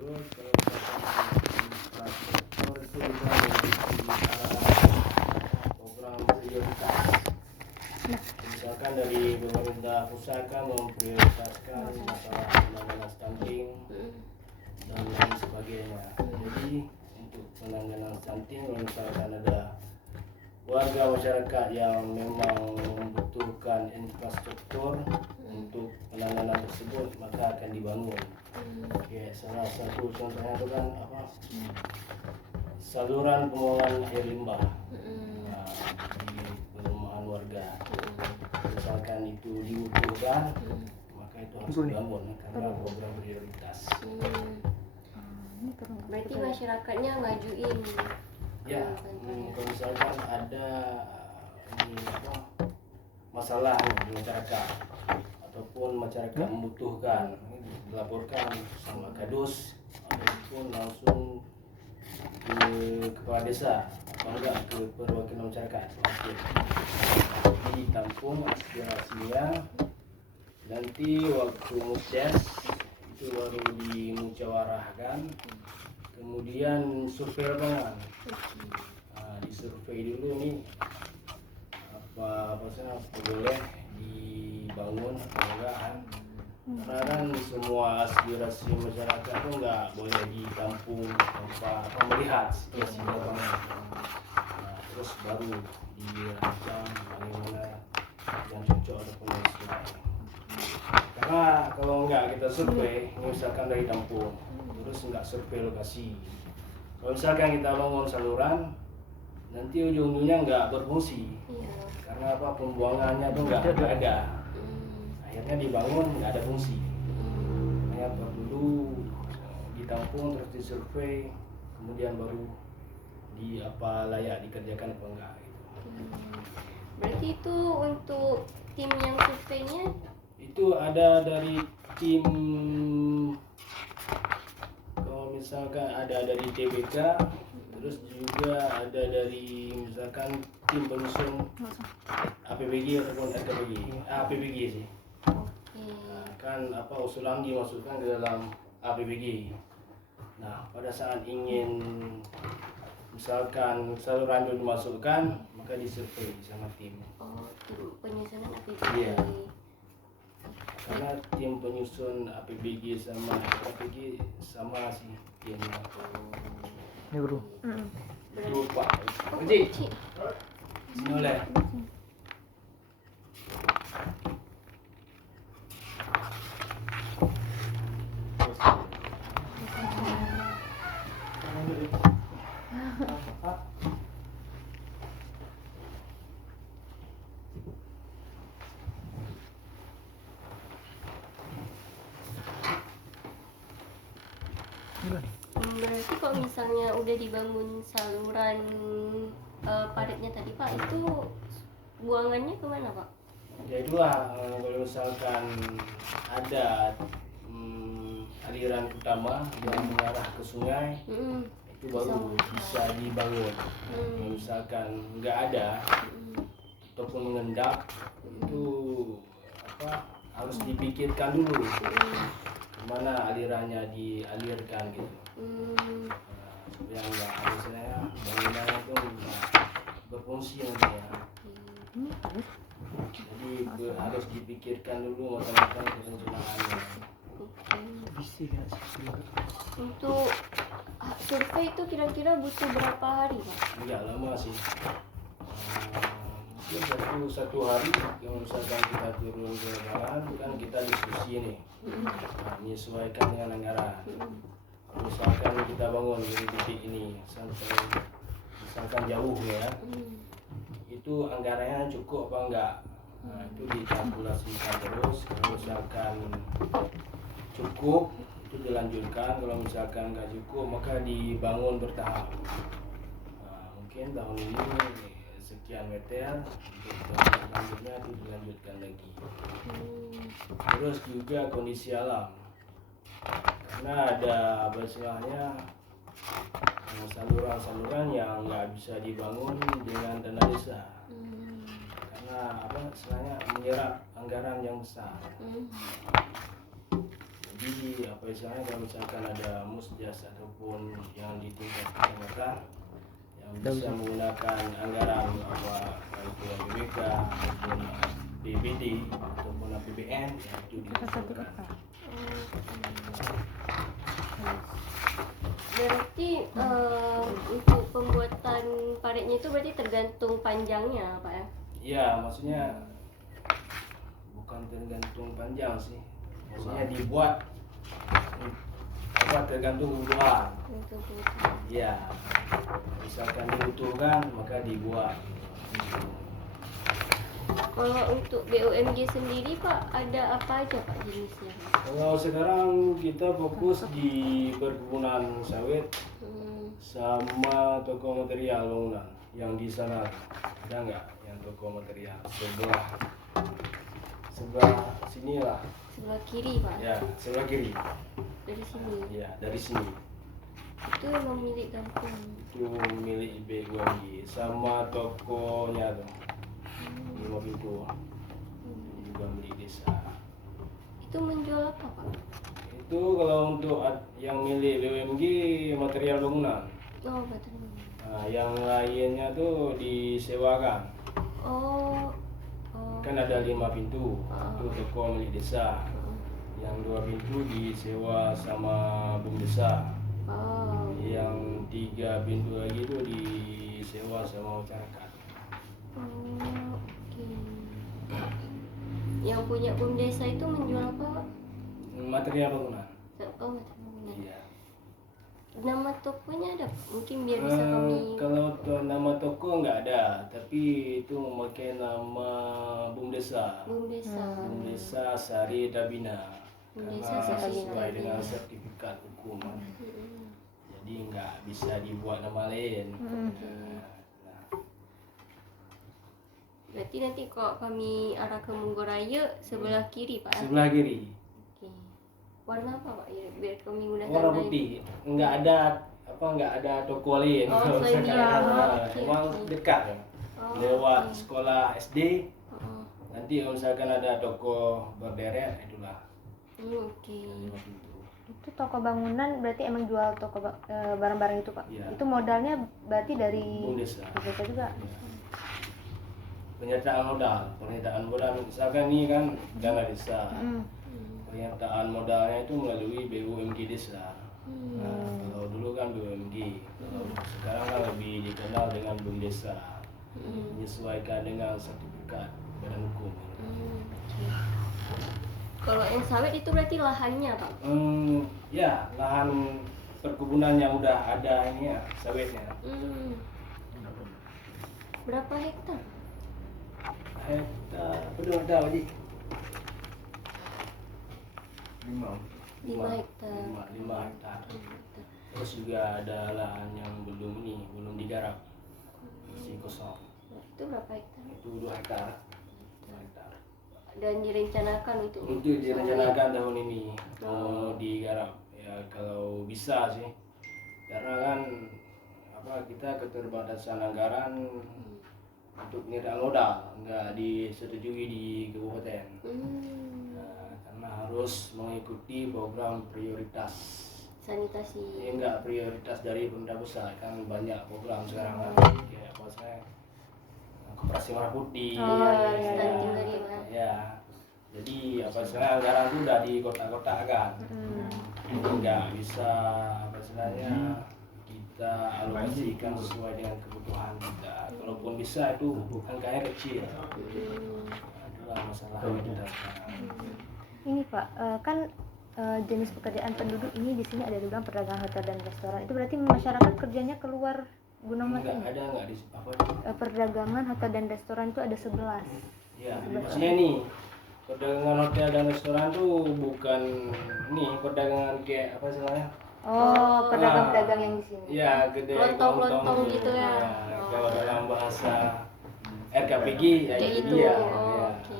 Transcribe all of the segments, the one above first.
Terus kalau misalkan infrastruktur itu kita memiliki program prioritas. Misalkan dari pemerintah pusat kan memprioritaskan masalah penanganan stunting dan lain sebagainya. Jadi untuk penanganan stunting, misalkan ada warga masyarakat yang memang membutuhkan infrastruktur untuk penanganan tersebut, maka akan dibangun. Oke, salah satu contohnya itu kan apa? Saluran pembuangan air limbah di perumahan warga. Misalkan itu dibutuhkan, maka itu harus dibangun karena program prioritas. Berarti masyarakatnya ngajuin. Ya, kalau misalkan ada ini apa masalah di masyarakat ataupun masyarakat membutuhkan, dilaporkan sama kadus ataupun langsung ke kepala desa atau enggak ke perwakilan masyarakat. Jadi ditampung aspirasinya, nanti waktu ngecas itu baru dimusyawarahkan, kemudian survei lapangan. Disurvei dulu nih apa boleh dibangun atau enggak kan, karena kan semua aspirasi masyarakat itu enggak boleh ditampung tanpa melihat situasi lapangan. Terus baru dirancang bagaimana yang cocok ataupun yang sesuai. Karena kalau enggak kita survei, misalkan dari kampung terus enggak survei lokasi, kalau misalkan kita bangun saluran, nanti ujung-ujungnya nggak berfungsi. Karena apa, pembuangannya tuh nggak ada. Akhirnya dibangun nggak ada fungsi. Makanya perlu ditampung terus disurvei, kemudian baru di apa layak dikerjakan apa enggak gitu. Berarti itu untuk tim yang surveinya? Itu ada dari tim, kalau misalkan ada dari TBK, terus juga ada dari misalkan tim penyusun APBG ataupun RKBG. APBG sih. Kan apa usulan dimasukkan ke dalam APBG. Nah, pada saat ingin misalkan saluran itu dimasukkan, maka disurvei sama tim. Tim penyusunan APBG. Iya. Karena tim penyusun APBG sama RKBG sama sih timnya. Ini bro. Lupa. Uji. Mulai. Berarti kalau misalnya udah dibangun saluran padatnya tadi Pak, itu buangannya kemana Pak? Ya itulah, kalau misalkan ada aliran utama yang mengarah ke sungai, itu baru bisa dibangun. Kalau misalkan nggak ada ataupun mengendap, itu apa harus dipikirkan dulu kemana alirannya dialirkan gitu. Supaya nggak harusnya bangunannya itu nggak berfungsi nanti ya. Jadi harus dipikirkan dulu matang-matang perencanaannya. Untuk survei itu kira-kira butuh berapa hari Pak? Enggak lama sih. Mungkin satu hari yang misalkan kita turun ke lapangan kan kita diskusi nih, menyesuaikan dengan anggaran. Misalkan kita bangun dari titik ini sampai misalkan jauh ya, itu anggarannya cukup apa enggak? Nah, itu dikalkulasikan terus. Kalau misalkan cukup itu dilanjutkan, kalau misalkan nggak cukup maka dibangun bertahap. Mungkin tahun ini sekian meter, untuk tahun selanjutnya itu dilanjutkan lagi. Terus juga kondisi alam, karena ada istilahnya saluran-saluran yang nggak bisa dibangun dengan dana desa, karena apa istilahnya menyerap anggaran yang besar. Jadi apa istilahnya kalau misalkan ada musjas ataupun yang di tingkat kecamatan yang bisa menggunakan anggaran apa itu APBK ataupun BBD ataupun APBN ya itu diusulkan. Berarti untuk pembuatan paritnya itu berarti tergantung panjangnya Pak ya? Ya maksudnya bukan tergantung panjang sih, maksudnya dibuat apa tergantung kebutuhan. Untuk kebutuhan. Ya misalkan dibutuhkan maka dibuat. Kalau untuk BUMG sendiri Pak ada apa aja Pak jenisnya? Kalau sekarang kita fokus di perkebunan sawit sama toko material bangunan yang di sana ada nggak yang toko material sebelah sini lah Sebelah kiri Pak? ya sebelah kiri Dari sini? ya dari sini Itu memang milik kampung? itu milik BUMG sama tokonya tuh 5 pintu juga milik desa. Itu menjual apa Pak? Itu kalau untuk yang milik BUMG material bangunan. Oh betul. Nah, yang lainnya tuh disewakan. Oh Kan ada 5 pintu, itu toko milik desa. Yang 2 pintu disewa sama bum desa. oh Yang 3 pintu lagi itu disewa sama masyarakat. Oke. Yang punya bum desa itu menjual apa Pak? Material bangunan. Oh betul. Iya. Nama tokonya ada Pak? Mungkin biar bisa kami. Kalau nama toko nggak ada, tapi itu memakai nama bum desa. Bum desa. Bum desa Sari Dabina. Bum Karena desa Sari sesuai dengan Dabina. sertifikat hukum. Mm-mm. Jadi nggak bisa dibuat nama lain. Nah, Berarti nanti kalau kami arah ke Manggarai sebelah kiri Pak ya? sebelah kiri Oke. Warna apa Pak ya? Biar kami gunakan warna lain. putih. Nggak ada toko lain. Oh, Kalau selain misalkan dia. ada, Oke, emang oke. dekat ya. Oh, Lewat oke. sekolah SD. Oh, Nanti kalau misalkan ada toko berderet itulah. Oke. 5 pintu. Itu toko bangunan berarti emang jual toko barang-barang itu Pak? Iya. Itu modalnya berarti dari Bum desa. desa juga? Ya. Pernyataan modal misalkan ini kan dana desa. Hmm. Pernyataan modalnya itu melalui BUMG desa. Nah, kalau dulu kan BUMG, kalau sekarang kan lebih dikenal dengan BUM desa. Menyesuaikan dengan sertifikat badan hukum. Oke. Kalau yang sawit itu berarti lahannya Pak? Ya, lahan perkebunan yang udah ada ini ya, sawitnya. Berapa hektar? Hektar, belum ada Haji. 5 5 hektar. Terus juga ada lahan yang belum digarap, masih kosong. Itu berapa hektar? Itu 2 hektar. 2 hektar. Dan direncanakan untuk Itu direncanakan tahun ini mau digarap. Ya kalau bisa sih, karena kan kita keterbatasan anggaran untuk penyertaan modal nggak disetujui di kabupaten. Nah, karena harus mengikuti program prioritas. sanitasi. Ini enggak prioritas dari pemerintah pusat, kan banyak program sekarang kan. Kayak apa saya Koperasi Merah Putih. Iya, stunting tadi, Pak. Ya. Jadi apa istilahnya anggaran itu udah di kotak-kotakan. Jadi nggak bisa apa istilahnya kita alokasikan sesuai dengan kebutuhan kita. Kalaupun bisa itu angkanya kecil. Itulah masalah kita sekarang. Ini Pak, kan jenis pekerjaan penduduk ini di sini ada dibilang perdagangan hotel dan restoran. Itu berarti masyarakat kerjanya keluar Gunung Mas ini? Enggak di apa? Perdagangan hotel dan restoran itu ada 11. Ya, maksudnya nih perdagangan hotel dan restoran tuh bukan perdagangan kayak apa istilahnya? Oh, pedagang-pedagang yang di sini. Ya, gede Lontong-lontong gitu ya. Kalau dalam bahasa RKPG ya Kayak itu gitu. dia. Oh, Ya. oke.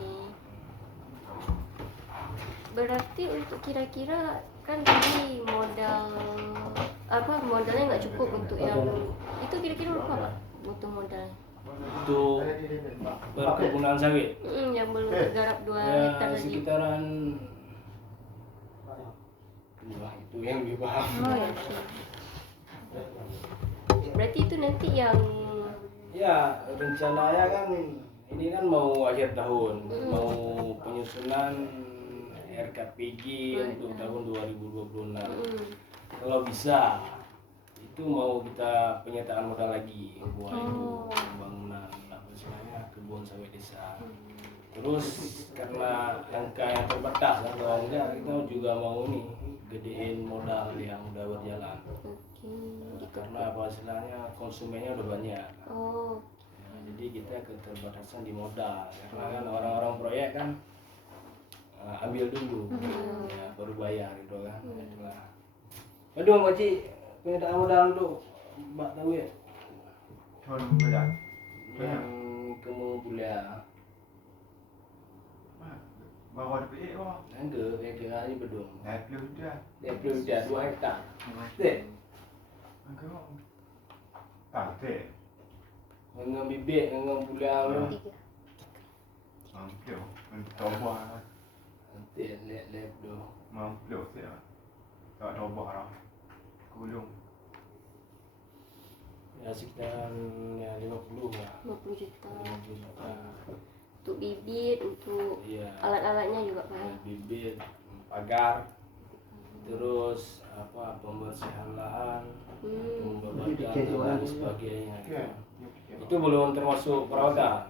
Berarti untuk kira-kira kan tadi modalnya nggak cukup untuk yang itu kira-kira berapa Pak butuh modal? Untuk perkebunan sawit Yang belum tergarap 2 ya hektar tadi. sekitaran Wah, itu yang lebih paham. Oh ya. Berarti itu nanti yang Ya, rencananya kan ini kan mau akhir tahun, mau penyusunan RKPG untuk tahun 2026. Kalau bisa, itu mau kita penyertaan modal lagi buat itu pembangunan apa istilahnya kebun sawit desa. Terus karena angka yang terbatas, kalau enggak kita juga mau nih gedein modal yang udah berjalan. Karena apa istilahnya konsumennya udah banyak. oh Ya, jadi kita keterbatasan di modal. Karena kan orang-orang proyek kan ambil dulu, ya, baru bayar gitu kan. Itulah. Aduh, Mbak Ci, penyertaan modal tuh, Mbak tahu ya? Thôn bây giờ Yang kamu kuliah, bawa duit apa? enggak, kayak kira ini bedung. Naik plus dia. Dia perlu dia 2 hektar. Dek, Engkau tak teh. ngengem bibit, ngengem kuliah lu. 3. Mampu, mencoba lah. Nanti lihat tu. Mampu sih lah. Tak coba lah. Gulung. Ya sekitaran ya 50 lah. 50 juta 50 juta. untuk bibit, untuk Iya. alat-alatnya juga Ya, Pak. bibit, pagar, terus apa pembersihan lahan, pembebadan dan sebagainya. Gitu. Itu belum termasuk perawatan,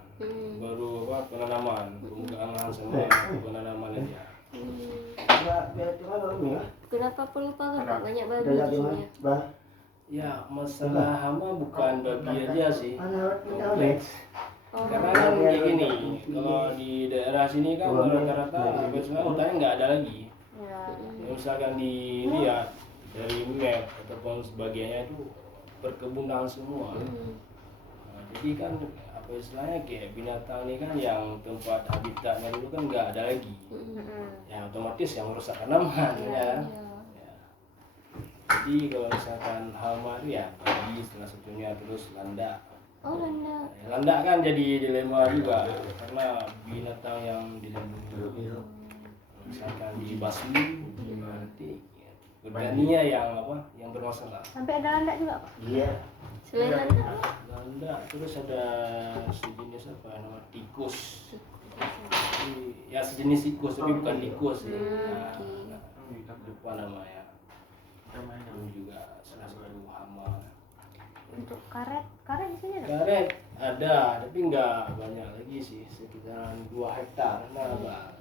baru apa penanaman, pembukaan lahan sama penanaman aja. Kenapa perlu pagar Pak? Banyak babi di sini ya. Ya masalah hama bukan bagi aja sih, kompleks. Karena kan kayak gini, kalau di daerah sini kan rata-rata biasanya hutannya nggak ada lagi. Ya. Ya, misalkan dilihat dari map ataupun sebagainya itu perkebunan semua. Nah, jadi kan apa istilahnya kayak binatang ini kan yang tempat habitatnya dulu kan nggak ada lagi. Ya otomatis yang merusak tanaman ya kan. Ya. Jadi kalau misalkan hama itu ya babi salah satunya, terus landak. Oh Landa. Ya, landak kan jadi dilema juga karena binatang yang dilindungi. Misalkan dibasmi nanti petaninya yang apa yang bermasalah. Sampai ada landak juga, Pak? Iya. Selain Landa, Landak terus ada sejenis apa nama tikus. Ya sejenis tikus tapi bukan tikus ya. Nah, lupa namanya. Itu juga salah satu hama. Untuk karet di sini ada? Karet ada tapi nggak banyak lagi sih, sekitaran 2 hektar. Nah, Bang.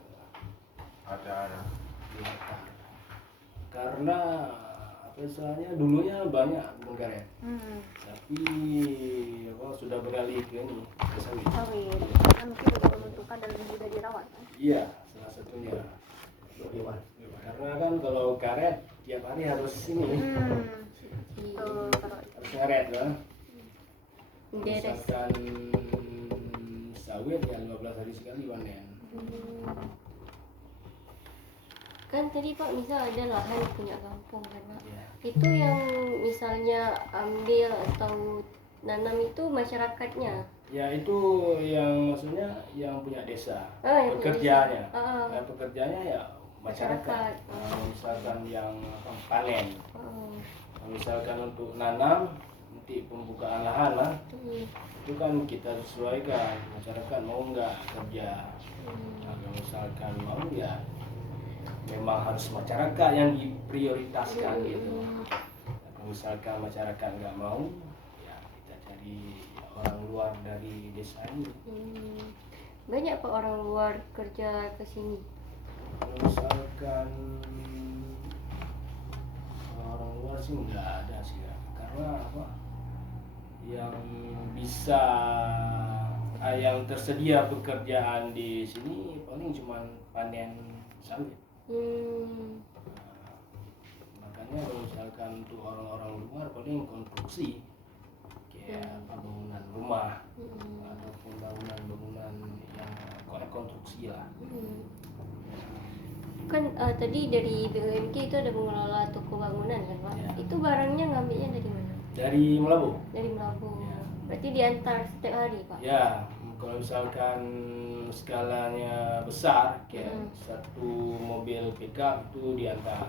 Ada. 2 hektar. Karena apa istilahnya dulunya banyak kebun karet. Tapi apa, sudah beralih ke ini ke sawit. Sawit. Kan mungkin udah menentukan dan sudah dirawat kan? Iya, salah satunya. Karena kan kalau karet tiap hari harus ini, harus ngaret kan. Deres. Misalkan sawit ya 15 hari sekali panen. Kan tadi Pak misal ada lahan punya kampung kan Pak. Iya. Itu yang misalnya ambil atau nanam itu masyarakatnya. Ya itu yang maksudnya yang punya desa. Yang punya Pekerjaannya. desa. Ya, pekerjaannya ya masyarakat. Nah, misalkan yang apa, panen. Misalkan untuk nanam nanti pembukaan lahan lah. Itu kan kita sesuaikan masyarakat mau nggak kerja. Nah, kalau misalkan mau ya memang harus masyarakat yang diprioritaskan gitu. Nah, kalau misalkan masyarakat nggak mau ya kita cari orang luar dari desa ini. Banyak Pak orang luar kerja ke sini. Kalau misalkan orang luar sih nggak ada sih ya. Karena apa yang bisa yang tersedia pekerjaan di sini paling cuma panen sawit. Makanya kalau misalkan untuk orang-orang luar paling konstruksi kayak bangunan rumah ataupun bangunan yang konstruksi lah. Kan tadi dari BUMK itu ada pengelola toko bangunan kan Pak. Ya. Itu barangnya ngambilnya dari mana? Dari Melabu. Dari Melabu. Ya. Berarti diantar setiap hari Pak. Ya, kalau misalkan skalanya besar kayak satu mobil pickup itu diantar.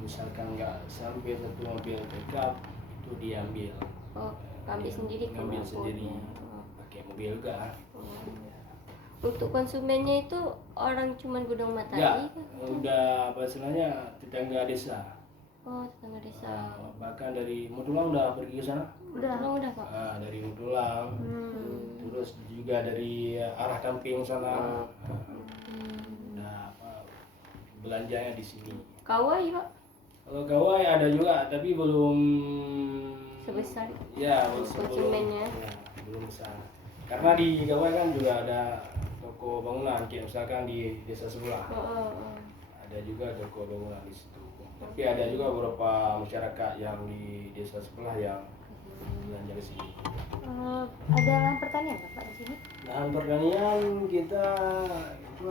misalkan nggak sampai satu mobil pickup itu diambil, Oh, ambil sendiri ngambil kemampuannya. sendiri Oh. pakai mobil juga. Untuk konsumennya itu orang cuman Gunung Ya, Matahari kah? udah apa istilahnya tetangga desa. Oh, tetangga desa. Bahkan dari Mutulang udah pergi ke sana. Udah Pak. Dari Mutulang, terus juga dari arah Kamping sana. Udah apa belanjanya di sini. Kawai Pak, Kalau gawai ada juga, tapi belum sebesar ya belum konsumennya. ya, belum besar. Karena di gawai kan juga ada toko bangunan, kayak misalkan di desa sebelah. Oh. Ada juga toko bangunan di situ. Tapi ada juga beberapa masyarakat yang di desa sebelah yang belanja ke sini. Ada lahan pertanian nggak, Pak, di sini? Lahan pertanian kita itu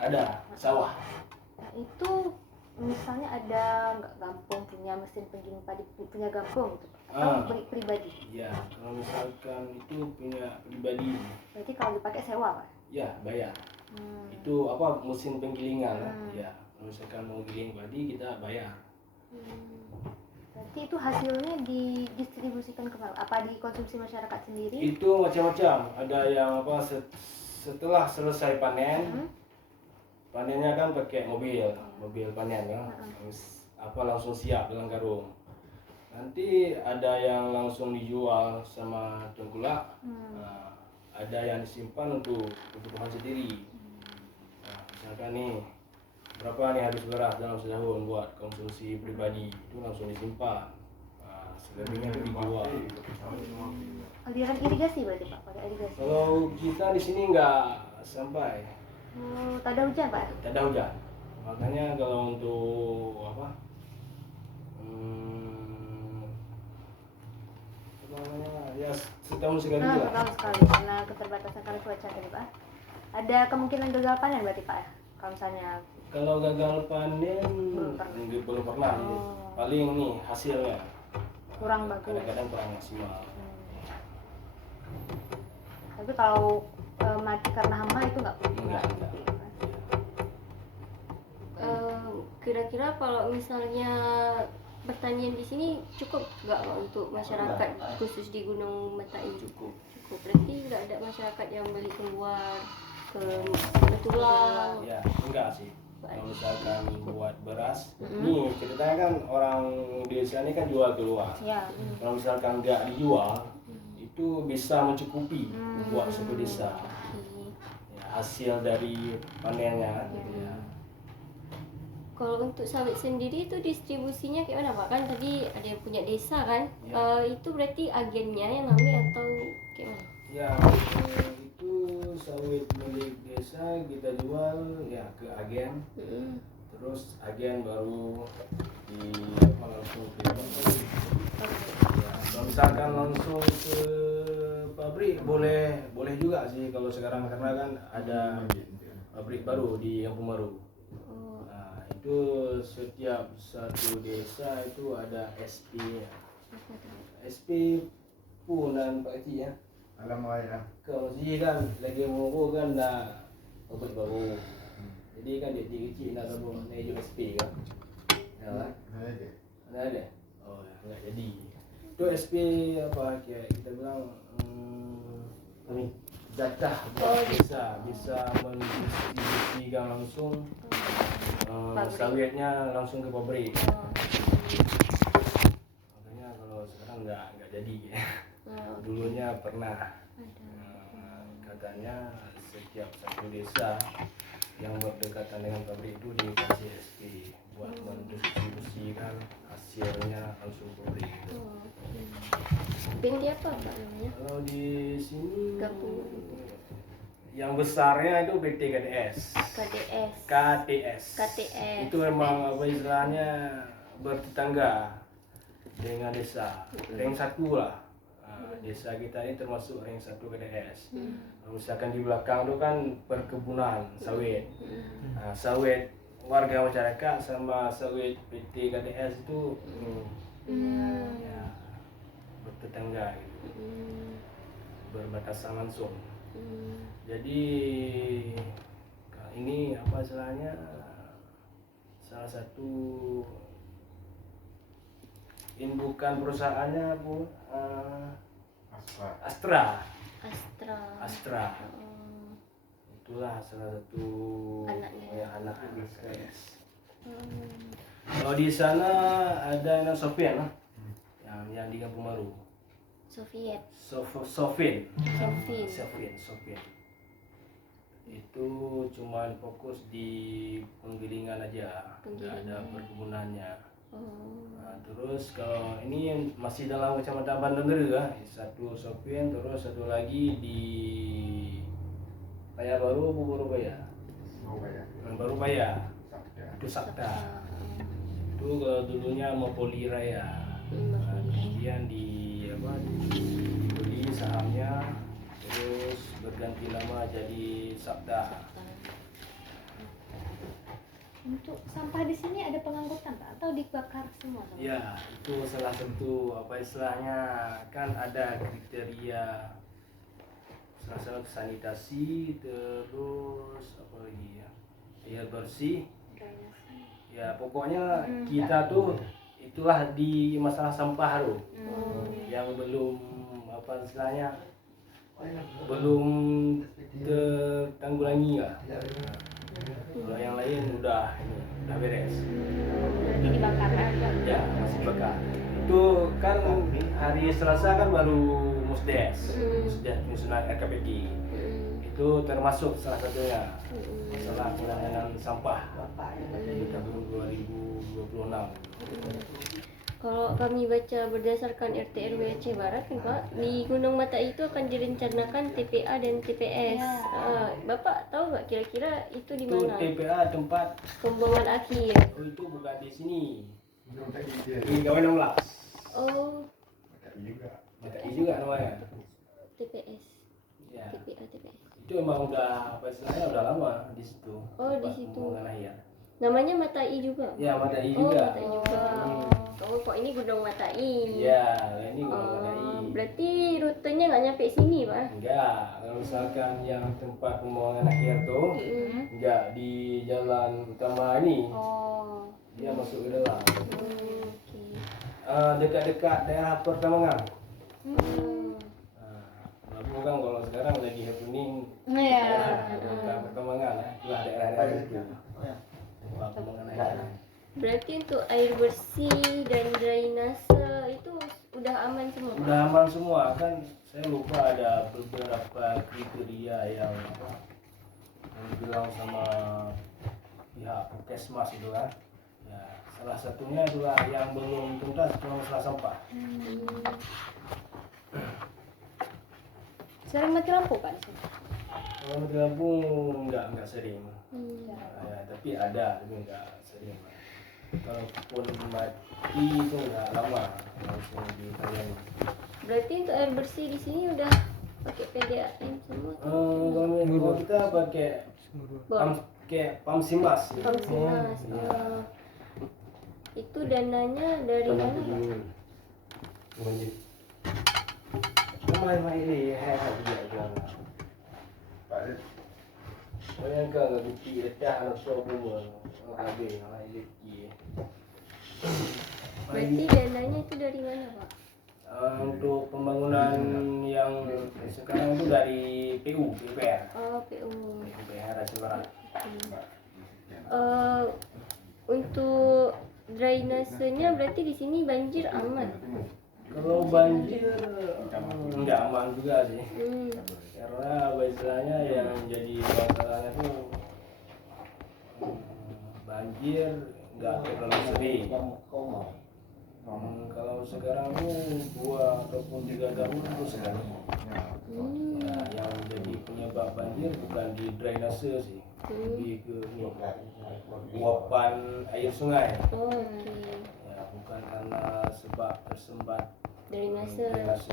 ada sawah. Nah, itu misalnya ada nggak Gampung punya mesin penggiling padi, punya Gampung gitu, Pak? Atau pribadi? Ya, kalau misalkan itu punya pribadi, Berarti kalau dipakai sewa, Pak? ya bayar. Itu apa mesin penggilingan, ya. Kalau misalkan mau giling padi kita bayar. Berarti itu hasilnya didistribusikan ke mana? Apa dikonsumsi masyarakat sendiri? Itu macam-macam. Ada yang apa setelah selesai panen, panennya kan pakai mobil panen ya. Apa langsung siap dalam karung. Nanti ada yang langsung dijual sama tengkulak. Nah, ada yang disimpan untuk kebutuhan sendiri. Nah, misalkan nih berapa nih habis beras dalam setahun buat konsumsi pribadi, itu langsung disimpan. Nah, selebihnya itu dijual. Aliran irigasi berarti, Pak? Pakai irigasi? Kalau kita di sini nggak sampai, Tak ada hujan, Pak? tak ada hujan. Makanya kalau untuk apa? Apa namanya? Ya setahun sekali lah. Setahun sekali karena keterbatasan kali cuaca tadi, Pak. Ada kemungkinan gagal panen berarti, Pak? Kalau misalnya Kalau gagal panen belum pernah. Paling nih hasilnya kurang bagus. kadang-kadang kurang maksimal. Tapi kalau mati karena hama itu nggak Enggak. Kira-kira kalau misalnya pertanian di sini cukup nggak Pak, untuk masyarakat khusus di Gunung Mata ini? Cukup. Berarti nggak ada masyarakat yang beli keluar ke Tulang. Ya, enggak sih. Kalau misalkan buat beras, nih ceritanya kan orang desa ini kan jual keluar. Ya. Kalau misalkan nggak dijual, itu bisa mencukupi buat satu desa. Ya, hasil dari panennya. Ya. Kalau untuk sawit sendiri itu distribusinya kayak mana Pak? Kan tadi ada yang punya desa kan? Ya. Itu berarti agennya yang ngambil atau kayak mana? Ya, itu sawit milik desa kita jual ya ke agen. Terus agen baru di apa langsung ke pabrik. Ya, kalau misalkan langsung ke pabrik boleh juga sih kalau sekarang karena kan ada pabrik baru di Kampung Baru. Nah, itu setiap satu desa itu ada SP-nya. SP Punan Pak Haji ya. Alhamdulillah. Kalau sih kan lagi mau kan dah pabrik baru. Jadi kan dia kecil nak tabung naik SP kan. Ya lah. Ada. Oh, ya, enggak jadi. Itu SP apa kayak kita bilang kami jatah buat desa bisa mendistribusikan langsung sawitnya langsung ke pabrik. Makanya kalau sekarang enggak jadi ya. Dulunya pernah katanya setiap satu desa yang berdekatan dengan pabrik itu dikasih SP buat mendistribusikan hasilnya langsung ke pabrik. Beng dia apa Pak namanya? Kalau di sini Gabung. yang besarnya itu PT KTS. Itu memang apa istilahnya bertetangga dengan desa. Ring 1 lah. Desa kita ini termasuk ring 1 KTS. Misalkan di belakang itu kan perkebunan sawit. Nah, sawit warga masyarakat sama sawit PT KTS itu ya, bertetangga gitu. Berbatasan langsung. Jadi ini apa istilahnya salah satu indukan perusahaannya Bu Astra. Astra. Oh. Itulah salah satu Anaknya. ya, anak KS. Hmm. Kalau di sana ada anak Sofian lah, yang di Kampung Baru. Soviet. Sofin. Sofin. Itu cuman fokus di penggilingan aja, nggak ada perkebunannya. Oh. Nah, terus kalau ini yang masih dalam kecamatan Bandung juga, satu Sofin, terus satu lagi di Paya Baru, Baru Paya. Baru Paya. Itu Sakta. Itu kalau dulunya mau Poliraya. Nah, kemudian dibeli sahamnya, terus berganti nama jadi Sabda. Untuk sampah di sini ada pengangkutan Pak atau dibakar semua? Pak? Ya, itu salah satu apa istilahnya, kan ada kriteria salah satu sanitasi, terus apa lagi ya, air bersih. Ya pokoknya kita tuh itulah di masalah sampah tuh yang belum apa istilahnya belum tertanggulangi lah. Kalau yang lain udah beres. Berarti dibakar aja. Ya masih bakar. Itu kan hari Selasa kan baru musdes penyusunan RKPD. Itu termasuk salah satunya masalah penanganan sampah di tahun 2026. Kalau kami baca berdasarkan RT RW Aceh Barat kan Pak, di Gunung Mata itu akan direncanakan TPA dan TPS. Bapak tahu nggak kira-kira itu di Itu mana? TPA tempat Pembuangan akhir. itu bukan di sini. Di Kawan 16. Oh, Mata juga namanya. TPS. Ya. TPA TPS. Itu emang udah apa istilahnya udah lama di situ. Oh, di Tempat situ. pembuangan air. Namanya Matai juga. Ya, Matai Oh, juga. Matai juga. Oh, kok ini Gunung Matai. Ya, ini Gunung Oh, Matai. berarti rutenya nggak nyampe sini, Pak? Enggak, kalau misalkan yang tempat pembuangan air tuh enggak di jalan utama ini. Oh. Dia masuk ke dalam. Oke. Dekat-dekat daerah Pertambangan. Hmm. Lalu kan kalau sekarang lagi happening Iya. daerah Pertambangan, itulah daerah-daerah itu. Tempat pembuangan air. Berarti untuk air bersih dan drainase itu udah aman semua, Pak? Udah aman semua kan, saya lupa ada beberapa kriteria yang dibilang sama pihak Puskesmas itu kan. Ya, salah satunya itulah yang belum tuntas cuma masalah sampah. Sering mati lampu Pak? Kalau mati lampu enggak sering. Ya, tapi ada tapi enggak sering. Kalaupun mati itu enggak lama langsung ditayang. Berarti untuk air bersih di sini udah pakai PDAM semua? Kalau kita pakai Pamsimas. Pamsimas. Itu dananya dari mana, Pak? Main ini dia. Saya kan bukti dah nak semua. Habis lagi. Berarti dananya itu dari mana, Pak? Untuk pembangunan yang sekarang itu dari PU, PUPR. Oh, PU. PUPR Aceh Barat. Untuk drainasenya berarti di sini banjir aman. Kalau banjir enggak aman juga sih. Karena istilahnya yang jadi masalahnya itu banjir enggak terlalu sering. Kalau sekarang tuh 2 ataupun 3 tahun itu sekali. Ya, yang jadi penyebab banjir bukan di drainase sih, lebih ke ini, luapan air sungai. Oh, oke. Ya, bukan karena sebab tersembat Drainase. drainase.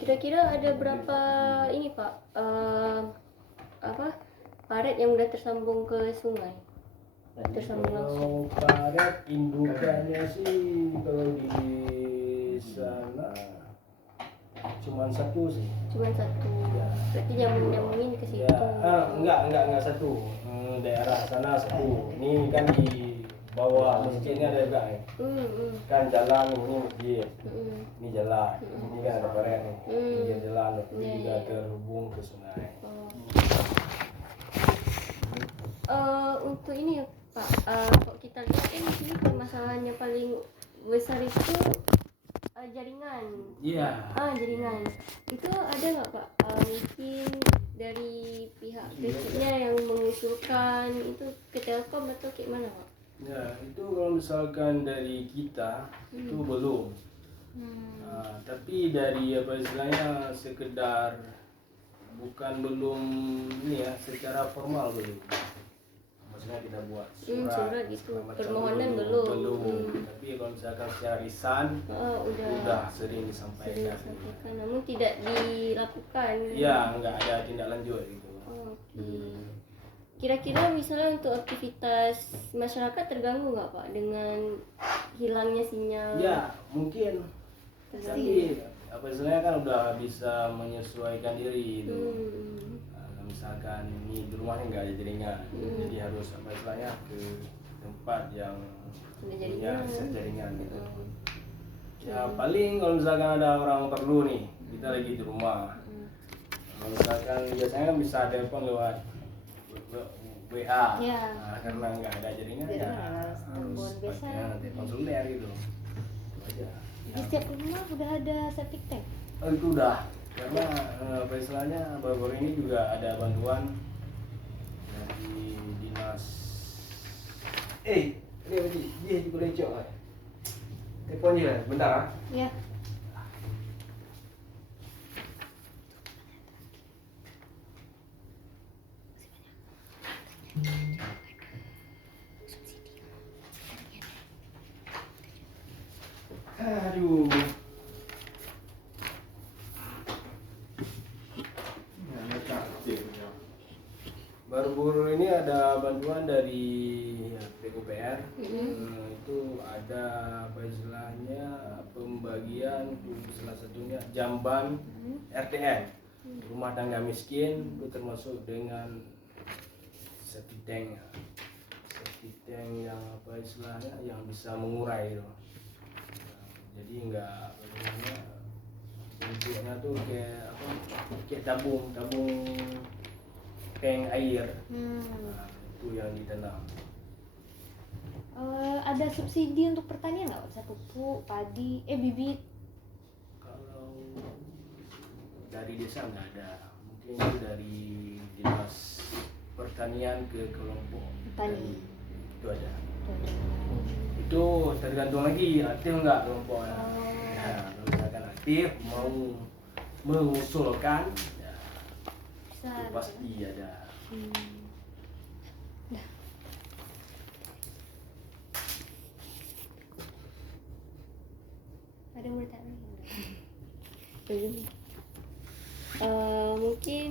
Kira-kira ada berapa ini, Pak? Paret yang udah tersambung ke sungai? Tersambung langsung. Kalau paret indukannya sih kalau di sana cuma satu sih. Cuma satu. Ya. Berarti nyambung-nyambungin ke situ. Ya, enggak satu. daerah sana satu. Ini kan di bawah masjidnya ada juga nih. Kan jalan ini masjid, ini jalan, ini kan ada paret nih, ini jalan, ini juga terhubung ke sungai. Untuk ini ya Pak, kalau kita lihat kan di sini permasalahannya paling besar itu jaringan. Iya. Jaringan. Itu ada nggak Pak? Mungkin dari pihak listriknya yang mengusulkan itu ke Telkom atau kayak mana Pak? Ya, itu kalau misalkan dari kita itu belum. Tapi dari apa istilahnya sekedar belum ini ya, secara formal belum. Maksudnya kita buat surat gitu, segala macam permohonan belum. Tapi kalau misalkan secara lisan udah sering disampaikan. Namun tidak dilakukan. Iya, nggak ada tindak lanjut gitu. Kira-kira misalnya untuk aktivitas masyarakat terganggu nggak Pak dengan hilangnya sinyal? Ya mungkin, tapi apa istilahnya kan udah bisa menyesuaikan diri itu. Misalkan ini di rumahnya nggak ada jaringan, jadi harus apa istilahnya ke tempat yang punya akses jaringan gitu. Ya paling kalau misalkan ada orang perlu nih, kita lagi di rumah. Kalau misalkan biasanya kan bisa telepon lewat WA, karena nggak ada jaringan ya harus pakai telepon seluler gitu. Itu aja. Di setiap rumah udah ada septic tank. Oh itu udah, karena apa istilahnya baru-baru ini juga ada bantuan dari dinas. Dia juga lecok lah. Teleponnya bentar. Ya. Aduh. Baru-baru ini ada bantuan dari PUPR. Itu ada apa istilahnya pembagian salah satunya jamban RTN, rumah tangga miskin, itu termasuk dengan septic tank yang apa istilahnya yang bisa mengurai itu. Jadi enggak bagaimana bentuknya tuh kayak tabung tank air. Itu yang ditanam. Ada subsidi untuk pertanian nggak? Bisa pupuk, padi, bibit? Kalau dari desa nggak ada, mungkin itu dari dinas pertanian ke kelompok Tani. itu ada. Itu tergantung lagi aktif nggak kelompoknya. Kalau misalkan aktif mau mengusulkan, ya, Bisa. itu pasti ada. Ada yang mau ditanya? Belum. Mungkin